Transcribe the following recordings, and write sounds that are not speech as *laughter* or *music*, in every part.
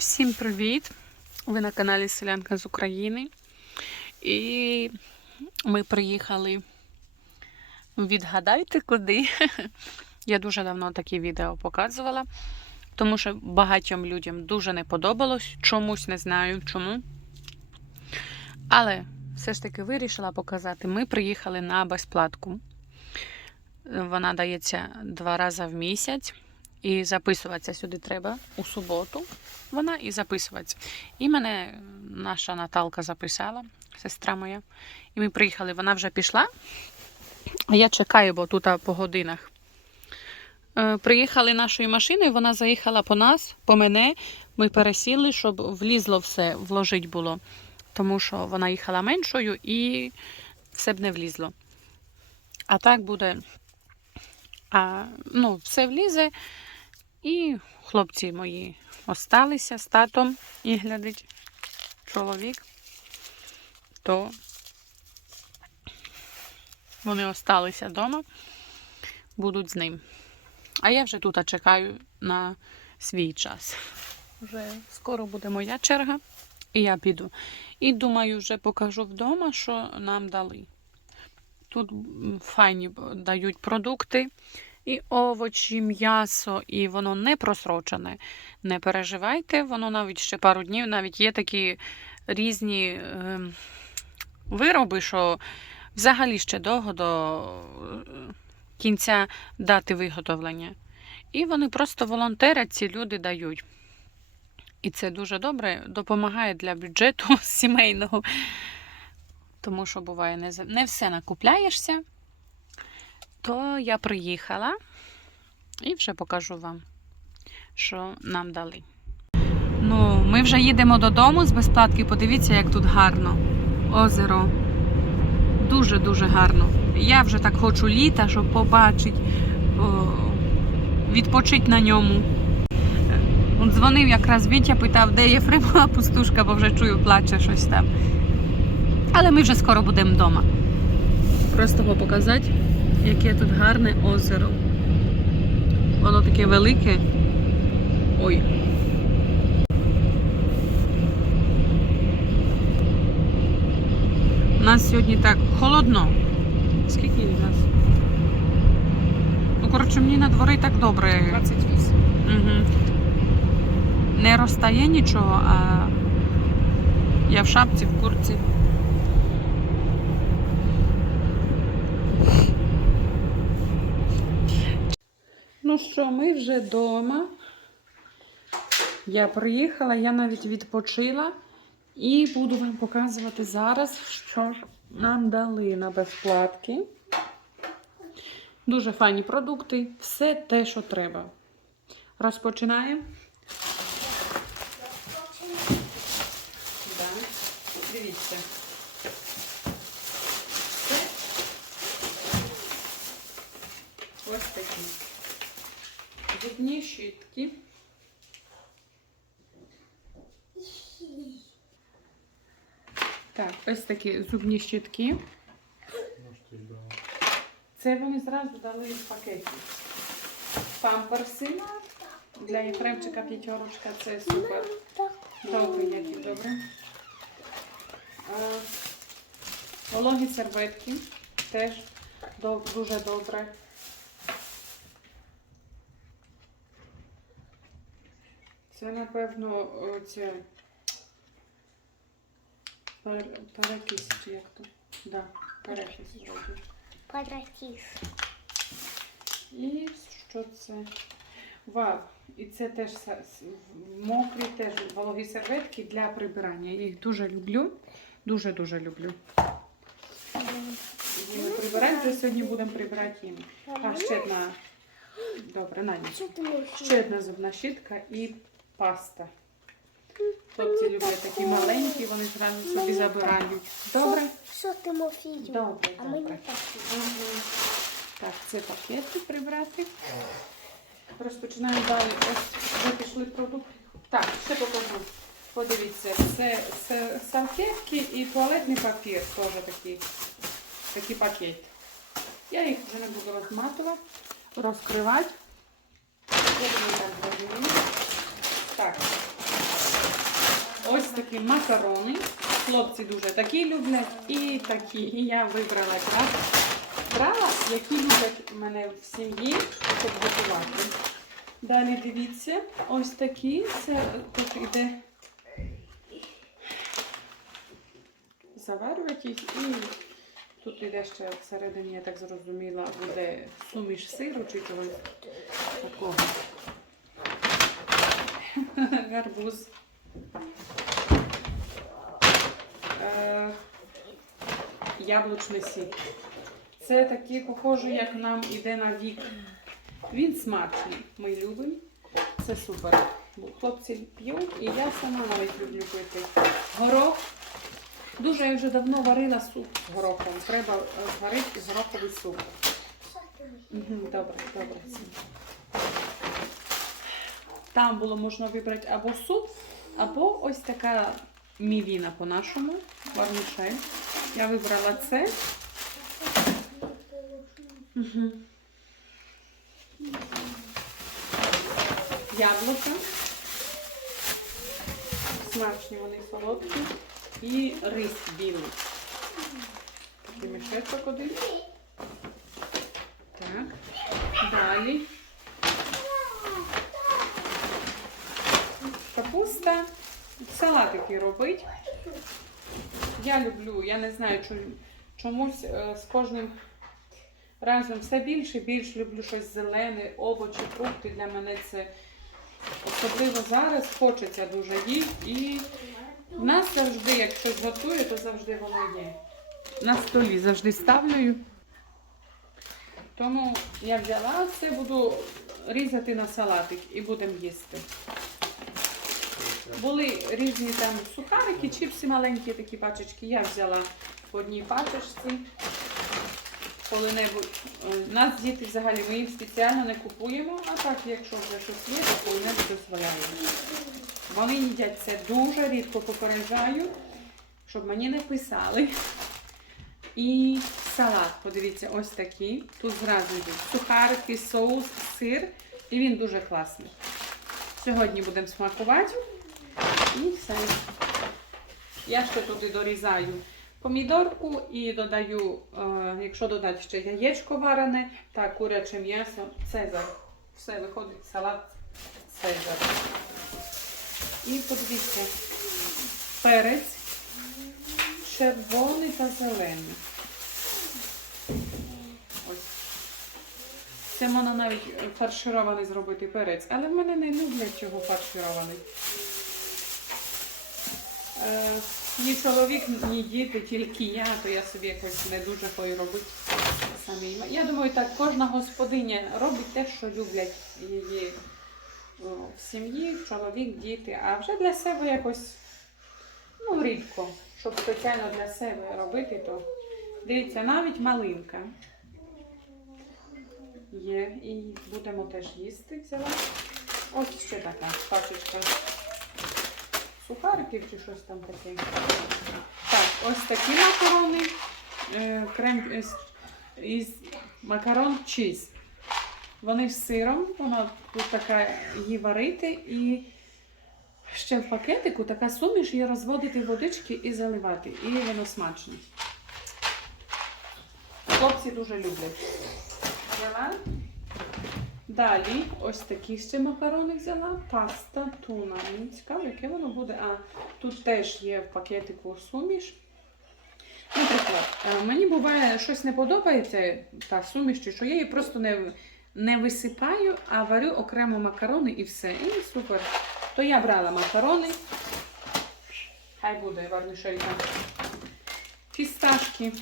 Всім привіт! Ви на каналі Селянка з України. І ми приїхали. Відгадайте куди. *laughs* Я дуже давно такі відео показувала, тому що багатьом людям дуже не подобалось. Чомусь не знаю чому. Але все ж таки вирішила показати. Ми приїхали на безплатку. Вона дається два рази в місяць. І записуватися сюди треба у суботу. Вона і записуватися. І мене наша Наталка записала, сестра моя. І ми приїхали, вона вже пішла. А я чекаю, бо тут по годинах. Е, Приїхали нашою машиною, вона заїхала по нас, по мене. Ми пересіли, щоб влізло все, вложить було. Тому що вона їхала меншою і все б не влізло. А так буде. А, ну, все влізе. І хлопці мої осталися з татом і глядить чоловік, то вони осталися вдома, будуть з ним. А я вже тут чекаю на свій час. Вже скоро буде моя черга, і я піду. І думаю, вже покажу вдома, що нам дали. Тут файні дають продукти. І овочі, м'ясо, і воно не просрочене. Не переживайте, воно навіть ще пару днів, навіть є такі різні е, вироби, що взагалі ще довго до е, кінця дати виготовлення. І вони просто волонтерять, ці люди дають. І це дуже добре, допомагає для бюджету *laughs* сімейного. Тому що буває, не, не все накупляєшся то я приїхала і вже покажу вам, що нам дали. Ну, ми вже їдемо додому з безплатки. Подивіться, як тут гарно. Озеро. Дуже-дуже гарно. Я вже так хочу літа, щоб побачити, відпочити на ньому. От дзвонив якраз Вітя, питав, де є Фримова пустушка, бо вже чую, плаче щось там. Але ми вже скоро будемо вдома. Просто вам показати яке тут гарне озеро. Воно таке велике. Ой. У нас сьогодні так холодно. Скільки у нас? Ну, коротше, мені на дворі так добре. 28. Угу. Не розтає нічого, а я в шапці, в курці. Ну що, ми вже вдома. Я приїхала, я навіть відпочила і буду вам показувати зараз, що нам дали на безплатки. Дуже файні продукти, все те, що треба. Розпочинаємо. Дивіться. Ось такі. Зубні щітки. Так, ось такі зубні щітки. Це вони зразу дали в пакеті. Памперси для Єфремчика п'ятерочка, це супер. Добре, які добре. Вологі серветки теж дуже добре. Це, напевно, це пер, перекись, чи як то? Да, перекись вроді. Паратіс. І що це? Вау. І це теж мокрі, теж вологі серветки для прибирання. Я їх дуже люблю. Дуже-дуже люблю. Їми прибираємо, вже сьогодні будемо прибирати їм. А ще одна. Добре, на ніч. Ще одна зубна щітка і паста. Хлопці люблять такі маленькі, вони зразу собі забирають. Добре? Що ти можеш? Добре, А добре. такі. Ага. Так, це пакети прибрати. Розпочинаємо далі. Ось вже пішли продукти. Так, ще покажу. Подивіться, це, це салфетки і туалетний папір теж такий, такий пакет. Я їх вже не буду розматувати, розкривати. Я думаю, так. Так. такі макарони. Хлопці дуже такі люблять і такі. І я вибрала якраз. Брала, які люблять мене в сім'ї, щоб готувати. Далі дивіться, ось такі. Це тут іде заварювати їх і тут іде ще всередині, я так зрозуміла, буде суміш сиру чи чогось такого. *laughs* Гарбуз. Е, яблучний сік. Це такий похожий, як нам іде на вік. Він смачний. Ми любимо. Це супер. Хлопці п'ють, і я сама навіть люблю пити. Горох. Дуже я вже давно варила суп з горохом. Треба е, зварити гороховий суп. Добре, добре. Там було можна вибрати або суп, або ось така мівіна по-нашому, варнішель. Я вибрала це. Яблука. Смачні вони солодкі. І рис білий. Такий мішечок один. Так. Далі. Капуста. Салатики робить. Я люблю, я не знаю, чомусь е, з кожним разом все більше і більше люблю щось зелене, овочі, фрукти. Для мене це особливо зараз хочеться дуже їх. І в нас завжди, як щось готую, то завжди воно є. На столі завжди ставлю. Тому я взяла це, буду різати на салатик і будемо їсти. Були різні там сухарики, чіпси маленькі такі пачечки. Я взяла по одній пачечці. Коли-небудь. Е, Нас діти взагалі ми їм спеціально не купуємо, а так, якщо вже щось є, то коли-небудь дозволяємо. Вони їдять це дуже рідко попереджаю, щоб мені не писали. І салат, подивіться, ось такий. Тут зразу йдуть сухарики, соус, сир. І він дуже класний. Сьогодні будемо смакувати. І все. Я ще туди дорізаю помідорку і додаю, е, якщо додати ще яєчко варене та куряче м'ясо, цезар. Все, виходить салат цезар. І подивіться, перець червоний та зелений. Це можна навіть фарширований зробити перець, але в мене не люблять його фарширований. Е, ні чоловік, ні діти, тільки я, то я собі якось не дуже хочу робити самі. Я думаю, так кожна господиня робить те, що люблять її в сім'ї, чоловік, діти, а вже для себе якось ну, рідко, щоб спеціально для себе робити, то дивіться, навіть малинка є і будемо теж їсти. Взяла. Ось ще така пачечка сухариків чи щось там таке. Так, ось такі макарони. Е, крем із, із макарон чіз. Вони з сиром, вона тут така її варити і ще в пакетику така суміш її розводити водички і заливати. І воно смачне. Хлопці дуже люблять. Далі ось такі ще макарони взяла. Паста, туна. Мені цікаво, яке воно буде. А тут теж є в пакетику суміш. Наприклад, е, мені буває щось не подобається та суміш, що я її просто не, не висипаю, а варю окремо макарони і все. І супер. То я брала макарони. Хай буде варнишелька. Фісташки.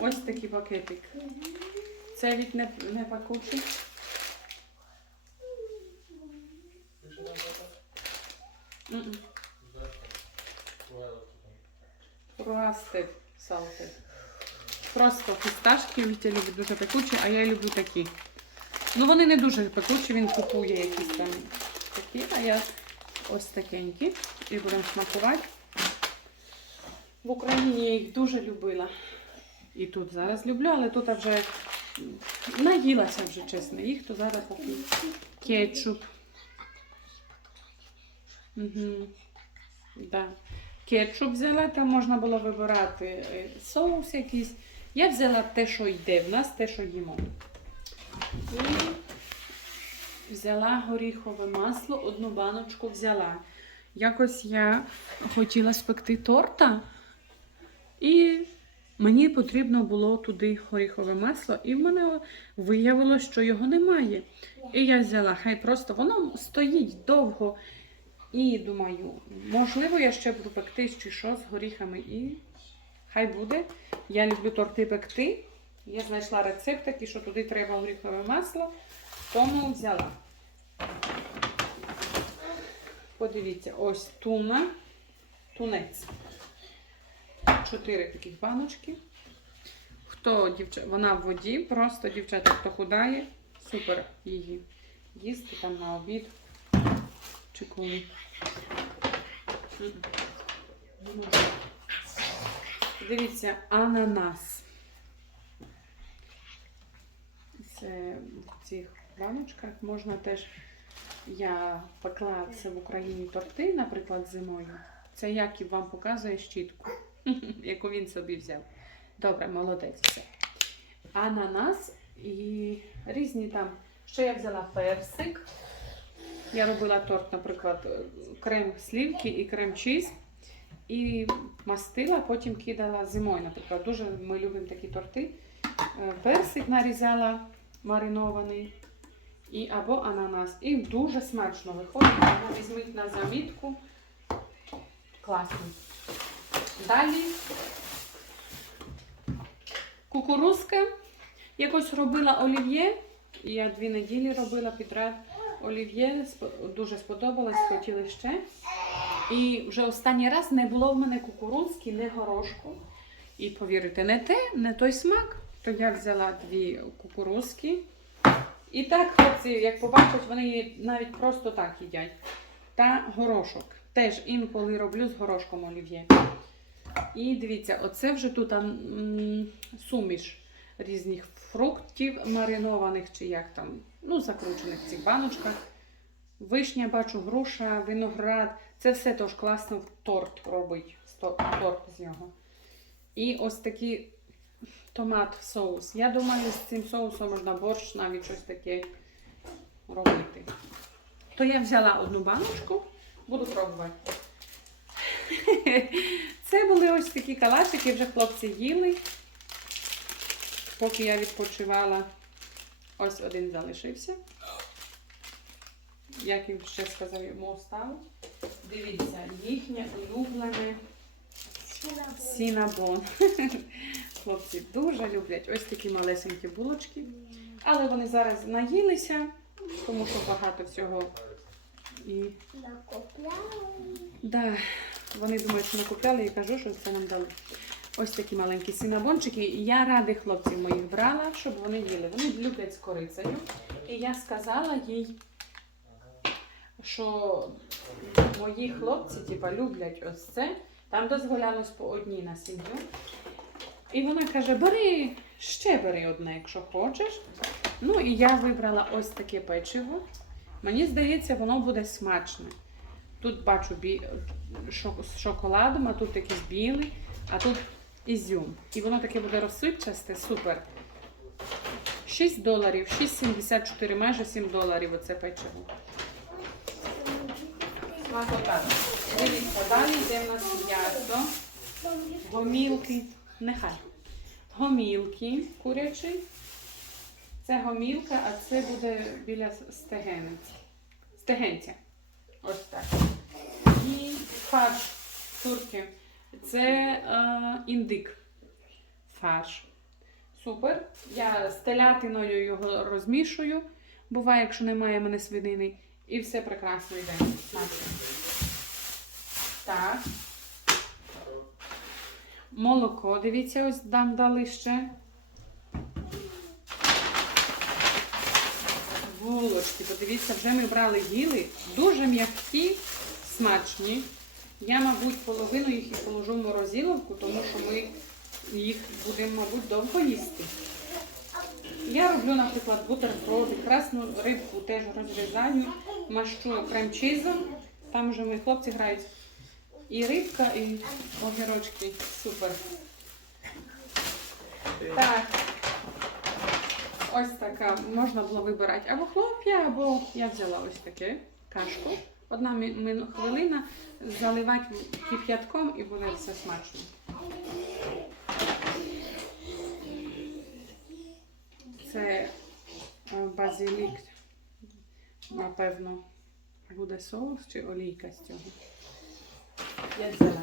Ось такий пакетик. Це від не, не пакучий. М-м. Просто фісташки любить дуже пекучі, а я люблю такі. Ну вони не дуже пекучі, він купує якісь там такі, а я ось такенькі. І будемо смакувати. В Україні я їх дуже любила. І тут зараз люблю, але тут вже наїлася вже чесно їх, то зараз поки кетчуп. Угу. Да. Кетчуп взяла, там можна було вибирати е, соус якийсь. Я взяла те, що йде в нас, те, що їмо. І взяла горіхове масло, одну баночку взяла. Якось я хотіла спекти торта, і мені потрібно було туди горіхове масло, і в мене виявилось, що його немає. І я взяла, хай просто воно стоїть довго. І думаю, можливо, я ще буду пекти чи що з горіхами. І хай буде. Я люблю торти пекти. Я знайшла рецепт такий, що туди треба горіхове масло, тому взяла. Подивіться, ось туна, тунець. Чотири таких баночки. Хто дівчата, вона в воді, просто дівчата, хто худає, супер її. Їсти там на обід чи Дивіться, ананас. Це в цих баночках можна теж. Я пекла це в Україні торти, наприклад, зимою. Це Яків вам показує щітку, *laughs* яку він собі взяв. Добре, молодець. Все. Ананас і різні там. Ще я взяла персик. Я робила торт, наприклад, крем слівки і крем чіз. І мастила, потім кидала зимою. Наприклад, дуже ми любимо такі торти. Е, Персик нарізала маринований і або ананас. І дуже смачно виходить. Тому візьміть на замітку. Класно. Далі кукурузка. Якось робила олів'є. Я дві неділі робила підряд олів'є. Дуже сподобалось, хотіли ще. І вже останній раз не було в мене кукурузки, не горошку. І повірите, не те, не той смак. То я взяла дві кукурузки. І так, хлопці, як побачать, вони її навіть просто так їдять. Та горошок. Теж інколи роблю з горошком олів'є. І дивіться, оце вже тут м, суміш різних фруктів маринованих, чи як там, ну, закручених в цих баночках. Вишня, бачу, груша, виноград. Це все теж класно в торт робить. Торт з нього. І ось такий томат соус. Я думаю, з цим соусом можна борщ навіть щось таке робити. То я взяла одну баночку, буду пробувати. *laughs* Це були ось такі калачики, вже хлопці їли. Поки я відпочивала, ось один залишився. Як він ще сказав, йому оставить. Дивіться, їхнє улюблене сінабон. *laughs* Хлопці дуже люблять ось такі малесенькі булочки. Але вони зараз наїлися, тому що багато всього. І да, вони думають, що накупляли і кажу, що це нам дали. Ось такі маленькі сінабончики. І Я ради хлопців моїх брала, щоб вони їли. Вони люблять з корицею. І я сказала їй, що мої хлопці типа, люблять ось це. Там дозволялось по одній на сім'ю. І вона каже: бери, ще бери одне, якщо хочеш. Ну і я вибрала ось таке печиво. Мені здається, воно буде смачне. Тут бачу. З шоколадом, а тут якийсь білий, а тут ізюм. І воно таке буде розсипчасте, супер. 6 доларів, 6,74, майже 7 доларів оце печиво. Смакота. Дивіться, далі йде в нас м'ясо, гомілки, нехай. Гомілки курячі. Це гомілка, а це буде біля стегенець. Стегенця. Ось так. І фарш турки. Це е, індик. Фарш. Супер. Я з телятиною його розмішую. Буває, якщо немає мене свинини. І все прекрасно йде. Так. Молоко, дивіться, ось дам дали ще. Булочки, подивіться, вже ми брали їли. Дуже м'які, смачні. Я, мабуть, половину їх і положу в морозиловку, тому що ми їх будемо, мабуть, довго їсти. Я роблю, наприклад, бутерброди, красну рибку теж розрізаю, мащу крем-чизом, Там вже мої хлопці грають. І рибка, і огірочки. Супер. Так. Ось така. Можна було вибирати або хлоп'я, або я взяла ось таке кашку. Одна хвилина заливати кип'ятком і буде все смачно. Це е, базилік, напевно, буде соус чи олійка з цього. Я взяла.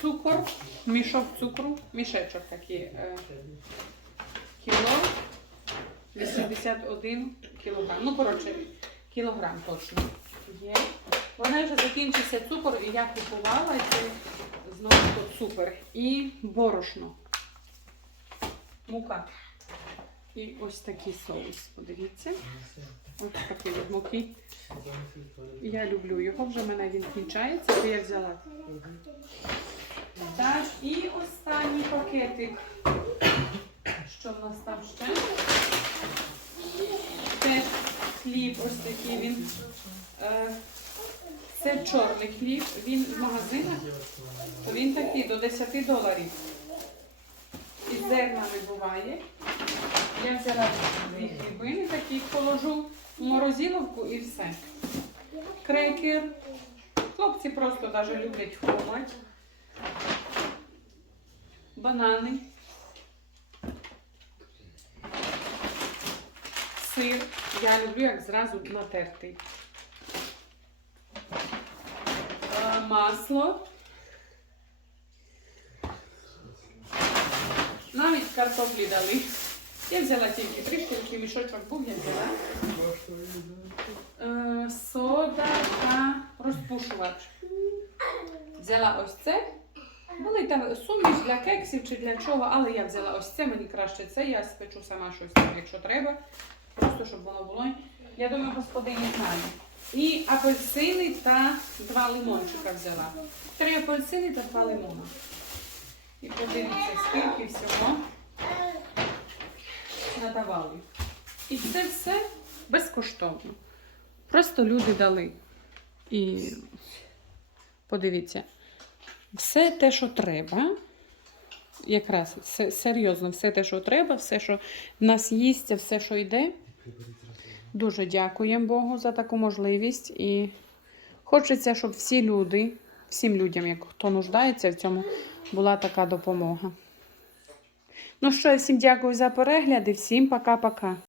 Цукор, мішок цукру, мішечок такий. е, Кіло 81 кілограм. Ну, коротше, кілограм точно є. Вона вже закінчився цукор, і я купувала, це знову тут супер. І борошно. Мука. І ось такий соус. Подивіться. Ось такий муки. Я люблю його, вже в мене він кінчається, то я взяла. Так, і останній пакетик. Що в нас там ще? Це хліб, ось такий він. Е, Це чорний хліб, він з магазину, то він такий до 10 доларів. І зернами буває. Я взяла дві хлібини, такі положу в морозиловку і все. Крекер. Хлопці просто навіть люблять ховати. Банани. Сир. Я люблю як зразу натертий. Масло. Навіть картоплі дали. Я взяла тільки три штуки, мішочок був, взяла. Е, Сода та розпушувач. Взяла ось це. Були там суміш для кексів чи для чого, але я взяла ось це, мені краще це, я спечу сама щось якщо треба. Просто щоб воно було. Я думаю, господині знає. І апельсини та два лимончика взяла. Три апельсини та два лимона. І подивіться, скільки всього надавали. І це все безкоштовно. Просто люди дали. І подивіться, все те, що треба. Якраз серйозно, все те, що треба, все, що в нас їсть, все, що йде. Дуже дякуємо Богу за таку можливість. І хочеться, щоб всі люди, всім людям, як хто нуждається в цьому, була така допомога. Ну що, всім дякую за перегляд і всім пока-пока.